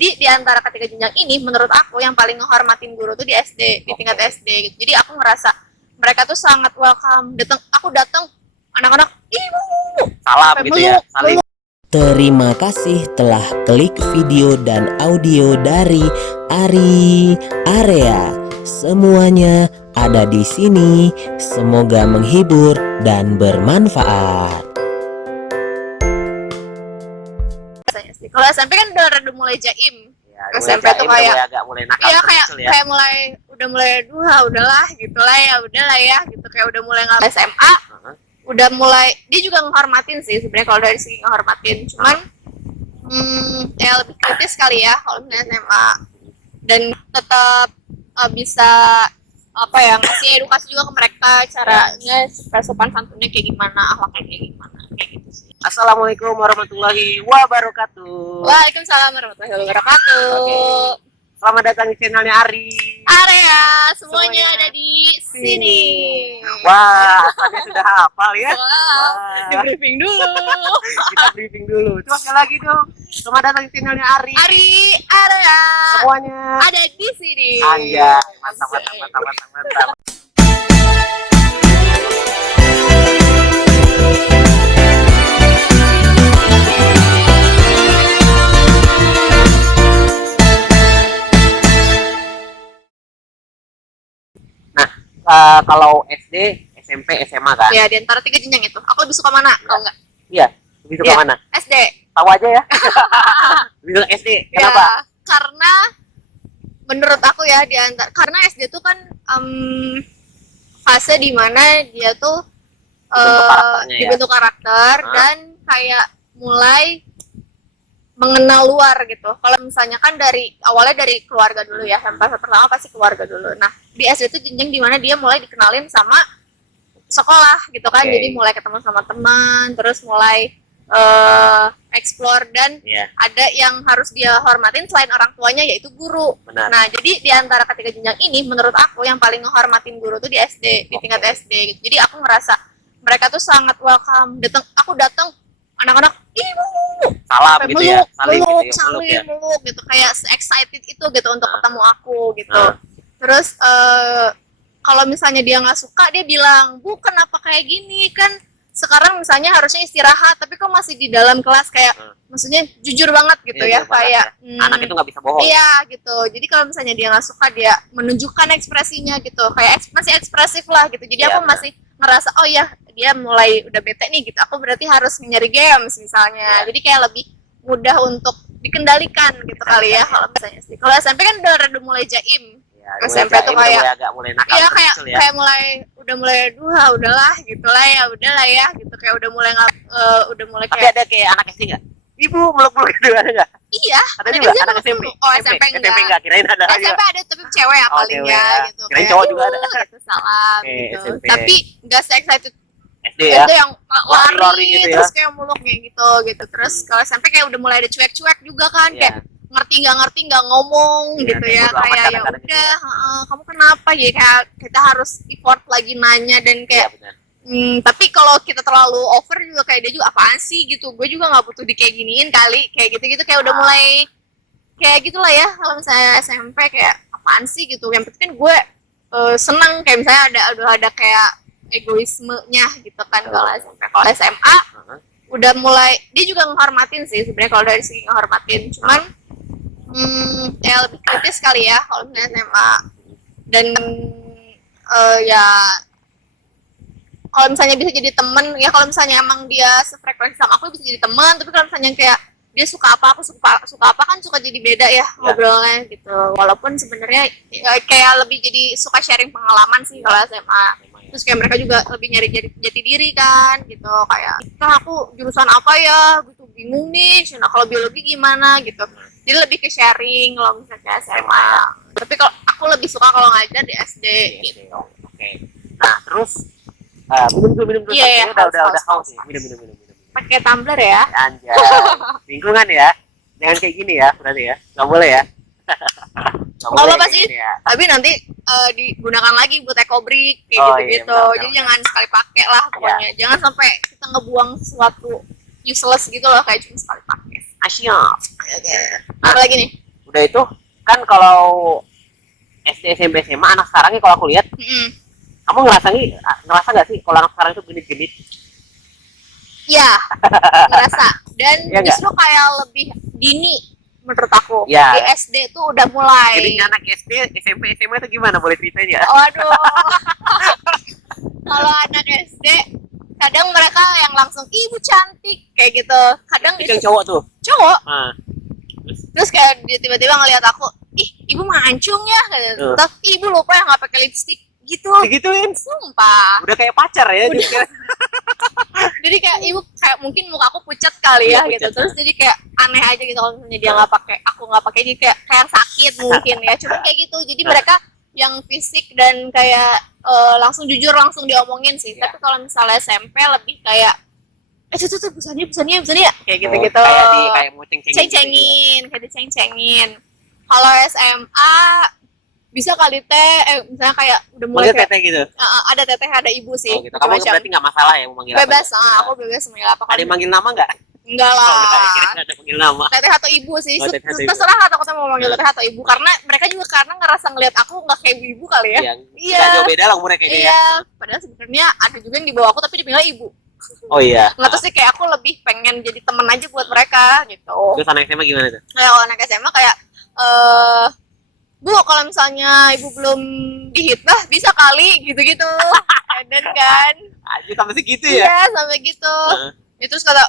Jadi di antara ketiga jenjang ini, menurut aku yang paling ngehormatin guru tuh di SD, di tingkat SD gitu. Jadi aku ngerasa mereka tuh sangat welcome. Aku datang, anak-anak, ibu, Salam gitu ya, salim. Terima kasih telah klik video dan audio dari Ari Area. Semuanya ada di sini. Semoga menghibur dan bermanfaat. Kalau SMP kan udah mulai jaim. Ya, SMP tuh kayak agak mulai nakal. Iya ya. kayak mulai udahlah udahlah ya gitu, kayak udah mulai nggak SMA. Udah mulai dia juga menghormatin sih sebenarnya kalau dari segi menghormatin, cuman ya lebih kritis kali ya kalau misalnya SMA, dan tetap bisa ngasih edukasi juga ke mereka caranya sopan santunnya kayak gimana, akhlaknya kayak gimana, kayak gitu sih. Assalamualaikum warahmatullahi wabarakatuh. Waalaikumsalam warahmatullahi wabarakatuh. Oke. Selamat datang di channelnya Ari Area, semuanya ada di sini. Wah, asalnya sudah hafal ya. Di briefing dulu. Kita briefing dulu. Coba sekali lagi dong. Selamat datang di channelnya Ari Area. Semuanya Ada di sini. Anjay, mantap. Kalau SD, SMP, SMA kan? Ya, di antara tiga jenjang itu, aku lebih suka mana? Kalau enggak? Iya, lebih suka mana? SD. Tahu aja ya. Lebih suka SD. Kenapa? Ya, karena menurut aku ya karena SD tuh kan fase dimana dia tuh dibentuk karakter dan kayak mulai mengenal luar gitu. Kalau misalnya kan awalnya dari keluarga dulu ya, yang fase pertama pasti keluarga dulu. Nah, di SD itu jenjang dimana dia mulai dikenalin sama sekolah gitu kan. Jadi mulai ketemu sama teman, terus mulai explore, dan ada yang harus dia hormatin selain orang tuanya, yaitu guru. Benar. Nah, jadi di antara ketiga jenjang ini, menurut aku yang paling ngehormatin guru tuh di SD, di tingkat SD gitu. Jadi aku ngerasa mereka tuh sangat welcome. Aku datang, anak-anak, ibu, salam gitu ya, meluk gitu, kayak excited itu gitu untuk ketemu aku gitu. Terus kalau misalnya dia nggak suka, dia bilang, Bu, kenapa kayak gini, kan sekarang misalnya harusnya istirahat, tapi kok masih di dalam kelas, kayak maksudnya jujur banget gitu ya, kayak anak itu nggak bisa bohong. Iya gitu. Jadi kalau misalnya dia nggak suka, dia menunjukkan ekspresinya gitu, kayak masih ekspresif lah gitu. Jadi aku masih ngerasa, oh ya, dia mulai udah bete nih gitu, aku berarti harus nyari games misalnya. Jadi kayak lebih mudah untuk dikendalikan gitu kali ya kalau misalnya sih. Kalau SMP kan udah mulai jaim. SMP tuh kayak agak mulai nakal. Iya kayak mulai udahlah udahlah ya gitu, kayak udah mulai Tapi kayak ada kayak anak SD nggak? Ibu meluk-meluk gitu ada nggak? Iya, ada juga anak SMP. Oh, SMP enggak. Kirain ada. SMP ada, tapi cewek ya paling ya gitu. Kirain cowok juga ada. Gitu, salam gitu. SMP. Tapi enggak se-excited SD ya. Itu yang lari gitu ya. terus kayak muluk kayak gitu. Terus kalau SMP kayak udah mulai ada cuek-cuek juga kan, kayak ngerti nggak ngomong gitu ya, kayak ya udah kamu kenapa ya, kayak kita harus effort lagi nanya, dan kayak tapi kalau kita terlalu over juga kayak dia juga apaan sih gitu, gue juga nggak butuh kayak giniin kali, kayak gitu kayak udah mulai kayak gitulah ya. Kalau misalnya SMP kayak apaan sih gitu, yang penting kan gue senang, kayak misalnya udah ada kayak egoismenya gitu kan. Kalau SMP, kalau SMA udah mulai dia juga menghormatin sih sebenarnya kalau dari segi menghormatin, cuman ya lebih kritis kali ya kalau misalnya SMA. Dan ya kalau misalnya bisa jadi temen ya, kalau misalnya emang dia sefrekuensi sama aku bisa jadi teman, tapi kalau misalnya kayak dia suka apa, aku suka apa, kan suka jadi beda ya ngobrolnya gitu. Walaupun sebenarnya kayak lebih jadi suka sharing pengalaman sih kalau SMA. Terus kayak mereka juga lebih nyari jati diri kan gitu, kayak aku jurusan apa ya gitu, bingung nih, nah kalau biologi gimana gitu. Jadi lebih ke sharing kalau misalnya SMA. Tapi kalau aku lebih suka kalau ngajar di SD gitu. Oke. Nah, terus minum dulu. Iya, udah haus. Minum. Pakai tumbler ya. Anjay. Lingkungan ya. Jangan kayak gini ya, berarti ya. Nggak boleh ya. Nggak apa-apa sih. Tapi nanti digunakan lagi buat ekobrik kayak gitu. Jadi jangan sekali pakai lah pokoknya. Jangan sampai kita ngebuang sesuatu useless gitu loh, kayak cuma sekali pakai. Asyik. Apa lagi nih? Udah itu kan kalau SD, SMP, SMA anak sekarang kalau aku lihat, kamu ngerasa nggak sih kalau anak sekarang itu genit-genit? Ya, ngerasa. Dan Iya nggak? justru kayak lebih dini menurut aku. Ya. Di SD tuh udah mulai. Jadi anak SD, SMP, SMA itu gimana? Boleh ceritain ya? Waduh. Kalau anak SD, kadang mereka yang langsung ibu cantik kayak gitu. Kadang Itu yang cowok tuh. cowok. Nah, Terus kayak dia tiba-tiba ngeliat aku, ih ibu mancung ya. Tapi ibu lupa yang nggak pakai lipstick gitu. digituin. Sumpah. Udah kayak pacar ya. Udah. Jadi kayak ibu kayak mungkin muka aku pucat kali ya Iya, gitu. pucat. Terus jadi kayak aneh aja gitu kalau misalnya dia nggak pakai, aku nggak pakai, jadi kayak sakit mungkin ya. Cuma kayak gitu. Jadi mereka yang fisik dan kayak langsung jujur langsung diomongin sih. Iya. Tapi kalau misalnya SMP lebih kayak tuh busanya kayak gitu-gitu. Kayak mau ceng-cengin. Ceng-cengin, kayak diceng-cengin. Kalau SMA bisa kali misalnya kayak udah mulai Manggil kayak teteh gitu. ada teteh ada ibu sih. Oh, gitu. Kamu Macam-macam. berarti nggak masalah ya mau manggil apa? Bebas, aku bebas manggil apa Ada yang manggil nama nggak? enggak Oh, lah. kira ada manggil nama. Teteh atau ibu sih. Oh, teteh atau ibu. Terserah atau kita mau manggil teteh atau ibu, karena mereka juga karena ngerasa ngelihat aku nggak kayak ibu kali ya. Yang Iya. nggak jauh beda lah umurnya kayaknya ya. Iya, padahal sebenarnya ada juga yang di bawah aku tapi dibilang ibu. Oh iya. Nggak tahu sih, kayak aku lebih pengen jadi temen aja buat mereka gitu. Terus anak SMA gimana tuh? Kayak kalau anak SMA kayak Bu, kalau misalnya ibu belum dihitbah bisa kali gitu-gitu. Dan kan. Aja sampai segitu ya. Iya, sampai gitu. Ya, terus kata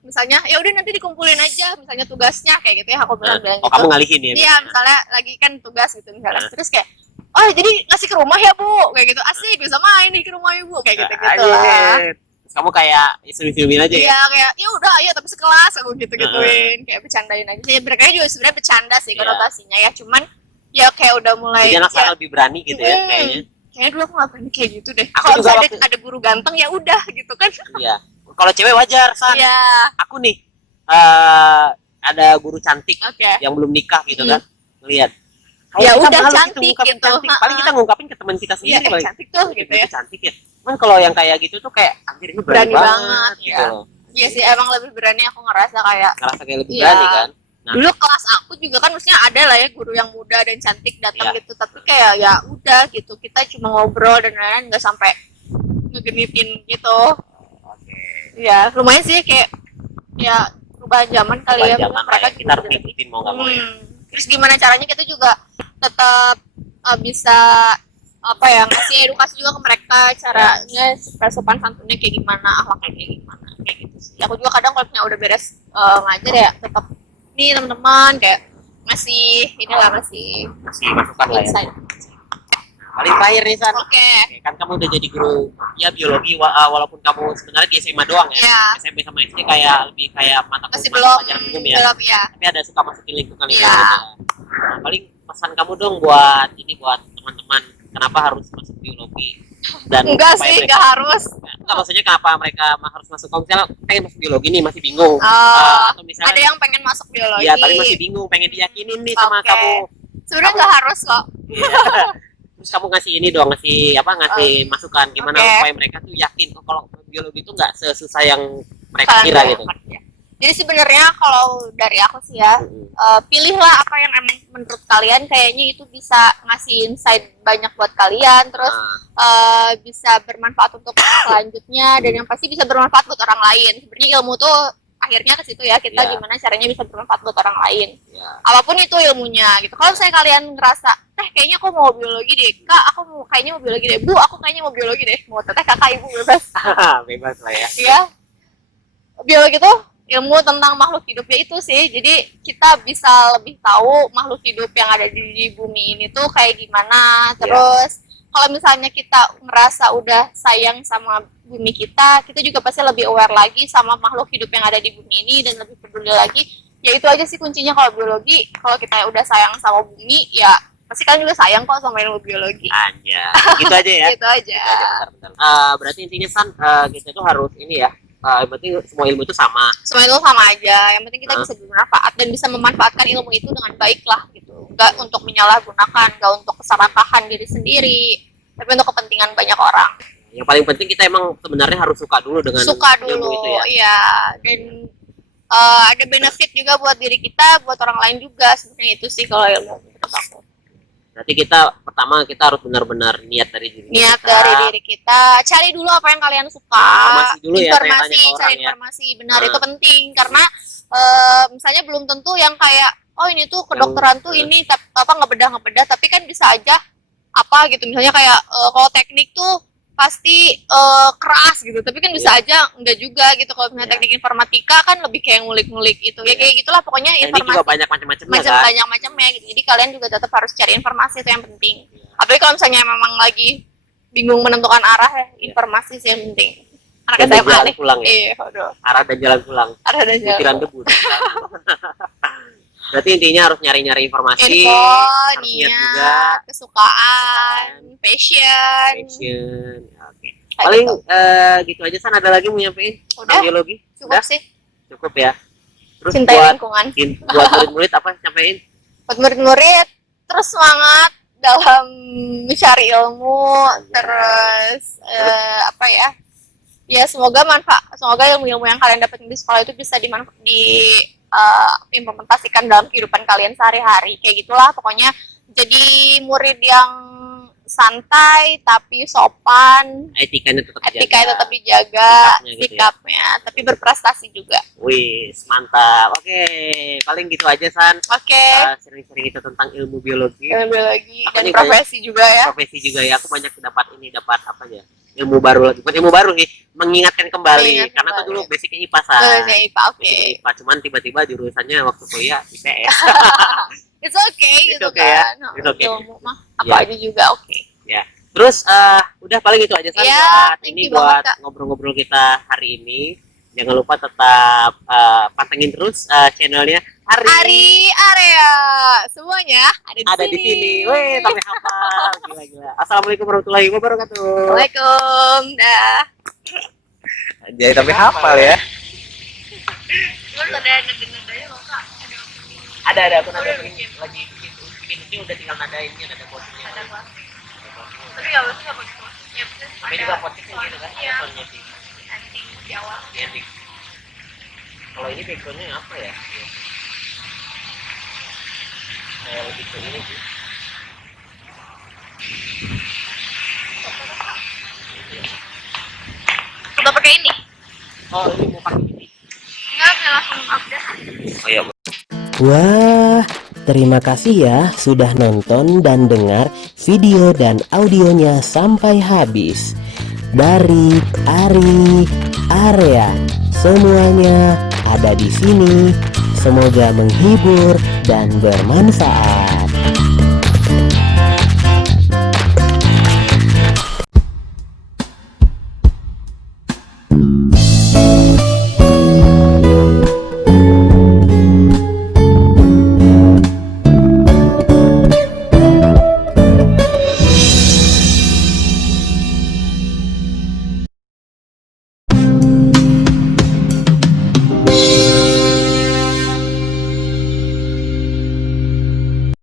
misalnya ya udah nanti dikumpulin aja misalnya tugasnya kayak gitu ya, aku bilang Oh, gitu. kamu ngalihin ya? Iya, misalnya lagi kan tugas gitu misalnya. Terus kayak oh jadi ngasih ke rumah ya Bu, kayak gitu. Asik bisa main nih ke rumah ibu kayak gitu lah. Terus kamu kayak senyum-senyumin aja ya? Iya kayak ya udah ayo tapi sekelas aku gitu-gituin, kayak bercandain aja. Ya mereka juga sebenarnya bercanda sih konotasinya ya, cuman ya kayak udah mulai Jadi anak ya, sekarang lebih berani gitu ya kayaknya. kayaknya dulu aku nggak berani kayak gitu deh. Aku Kalau juga misalnya waktu- ada guru ganteng ya udah gitu kan. Iya. Kalau cewek wajar, San. Iya. Aku nih ada guru cantik Oke. yang belum nikah gitu kan, ngelihat. Ya kita udah malu cantik ngungkapin gitu. cantik. Paling kita ngungkapin ke teman kita Iya, sendiri paling. cantik tuh gitu ya. Cantik ya. Cuman kalau yang kayak gitu tuh kayak anjir ini berani Berani banget, gitu ya. loh. Iya sih, emang lebih berani aku ngerasa kayak Ngerasa kayak lebih Iya. berani kan. Nah. dulu kelas aku juga kan maksudnya ada lah ya guru yang muda dan cantik datang Iya. gitu, tapi kayak ya udah gitu, kita cuma ngobrol dan lain-lain, nggak sampai ngegenitin gitu. Oke. Ya lumayan sih kayak ya perubahan zaman kali ya, Zaman mereka kita juga harus jadi- ngikutin mau nggak mau ya. Terus gimana caranya kita juga tetap bisa apa ya, ngasih edukasi juga ke mereka caranya supaya sopan santunnya kayak gimana, akhlaknya kayak gimana, kayak gitu sih. Aku juga kadang kalau punya udah beres ngajar ya tetap nih teman-teman kayak ngasih inilah, ngasih Masih masukan lah ya. insight. Paling terakhir nih San. Oke. Oke, kan kamu udah jadi guru ya biologi walaupun kamu sebenarnya di SMA doang ya. Ya, SMP sama SD kayak lebih kayak mata masih mata belum pelajaran umum ya. belum ya. Tapi ada suka masukin lingkungan Iya. gitu ya. Nah, paling pesan kamu dong buat teman-teman kenapa harus masuk biologi dan Enggak supaya sih, mereka- enggak harus. Enggak, maksudnya kenapa mereka harus masuk, kalau misalnya pengen masuk biologi nih masih bingung. Atau misalnya Ada yang pengen masuk biologi. iya tapi masih bingung, pengen diyakinin nih sama Oke. kamu. Sebenarnya nggak harus kok. Terus kamu ngasih ini dong, ngasih masukan gimana Oke. supaya mereka tuh yakin kalau biologi itu nggak sesusah yang mereka Kalian kira bayangkan, gitu. ya. Jadi sebenarnya kalau dari aku sih ya, pilihlah apa yang emang menurut kalian kayaknya itu bisa ngasih insight banyak buat kalian, terus Nah, bisa bermanfaat untuk selanjutnya, dan yang pasti bisa bermanfaat buat orang lain. Sebenarnya ilmu tuh akhirnya ke situ ya, kita Iya. gimana caranya bisa bermanfaat buat orang lain. ya. Apapun itu ilmunya gitu. Kalau misalnya kalian ngerasa, kayaknya aku mau biologi deh, Kak, aku mau kayaknya mau biologi deh, Bu, aku kayaknya mau biologi deh, mau teteh, kakak, ibu, bebas. Bebas lah ya. Ya, biologi itu ilmu tentang makhluk hidup ya itu sih. Jadi kita bisa lebih tahu makhluk hidup yang ada di bumi ini tuh kayak gimana. Terus kalau misalnya kita ngerasa udah sayang sama bumi kita juga pasti lebih aware lagi sama makhluk hidup yang ada di bumi ini dan lebih peduli lagi. Ya itu aja sih kuncinya kalau biologi. Kalau kita udah sayang sama bumi, ya pasti kalian juga sayang kok sama ilmu biologi. Aja. Gitu aja ya. Gitu aja. Bentar. Berarti intinya San, kita tuh harus ini ya. Yang penting semua ilmu itu sama. Semua itu sama aja, yang penting kita Hah? bisa bermanfaat dan bisa memanfaatkan ilmu itu dengan baik lah gitu, nggak untuk menyalahgunakan, nggak untuk keserakahan diri sendiri, tapi untuk kepentingan banyak orang. Yang paling penting kita emang sebenarnya harus suka dulu dengan Suka ilmu dulu, itu ya. iya, dan ada benefit juga buat diri kita, buat orang lain juga. Sebenarnya itu sih kalau ilmu menurut aku. Berarti kita pertama kita harus benar-benar niat dari diri Niat kita. dari diri kita, cari dulu apa yang kalian suka. Informasi dulu ya, informasi, tanya-tanya ke cari orang ya. informasi, benar itu Nah. penting karena misalnya belum tentu yang kayak oh ini tuh kedokteran tuh ini apa ngebedah, tapi kan bisa aja apa gitu misalnya kayak kalau teknik tuh pasti keras gitu, tapi kan bisa aja enggak juga gitu. Kalau misalnya teknik informatika kan lebih kayak ngulik-ngulik itu ya kayak gitulah pokoknya Dan ini juga informasi banyak macam-macamnya kan. banyak macamnya gitu. Jadi kalian juga tetap harus cari informasi, itu yang penting. Apalagi kalau misalnya memang lagi bingung menentukan arah ya, informasi sih yang penting. Anak Dan SMA jalan nih. pulang ya. Iya, aduh. Arah dan jalan pulang. Arah dan jalan. Butiran debu. Berarti intinya harus nyari-nyari informasi, Info, harus niat juga, niat, kesukaan, passion. passion. Oke. Kayak Paling gitu. gitu aja San, ada lagi mau nyampein? Udah. Biologi? Cukup Udah? sih. Cukup ya. Terus Cintai buat lingkungan. buat murid-murid apa nyampein? Buat murid-murid terus semangat dalam mencari ilmu, terus apa ya? Ya semoga ilmu-ilmu yang kalian dapetin di sekolah itu bisa implementasikan dalam kehidupan kalian sehari-hari. Kayak gitulah pokoknya. Jadi murid yang santai tapi sopan, Etikanya tetap etika dijaga. tetap dijaga, Sikapnya gitu ya. sikapnya, tapi berprestasi juga. Wih, mantap. Oke, paling gitu aja San. Oke. Sering-sering itu tentang ilmu biologi. Biologi Apa dan nih, profesi juga ya. Profesi juga ya. Aku banyak dapat apa ya? Ilmu baru lagi. Bukan ilmu baru sih, mengingatkan kembali. Mengingatkan Karena aku kembali. dulu basicnya IPA San. Oke, IPA, oke. Basicnya IPA, cuman tiba-tiba jurusannya waktu kuliah IPS. It's okay It's gitu okay ya. kan. It's okay. Ilmu mah apa Ya. aja juga oke. Ya. Terus udah paling itu aja San Ya, buat thank ini you banget, buat Kak. ngobrol-ngobrol kita hari ini. Jangan lupa tetap pantengin terus channelnya Ari Area semuanya ada di sini. Weh, sampai hafal. Gila-gila. Assalamualaikum warahmatullahi wabarakatuh. Assalamualaikum. Dah. Jadi sampai hafal ya. Terus ada nada-nadanya loh Kak. Ada aku Udah nada bikin. lagi bikin ini udah tinggal nadainnya, ada posisinya. Ada kelas. Tapi nggak bagus nggak bagus. Ya, Tapi juga posisinya gitu kan. Iya. Soalnya sih. Ending di awal. Ending. Kalau ini backgroundnya apa ya? Kayak lebih ke ini sih. Udah pakai ini? Oh, ini mau pakai ini. Enggak, langsung update. Oh iya. Wah, terima kasih ya sudah nonton dan dengar video dan audionya sampai habis. Dari Ari Area, semuanya ada di sini. Semoga menghibur dan bermanfaat.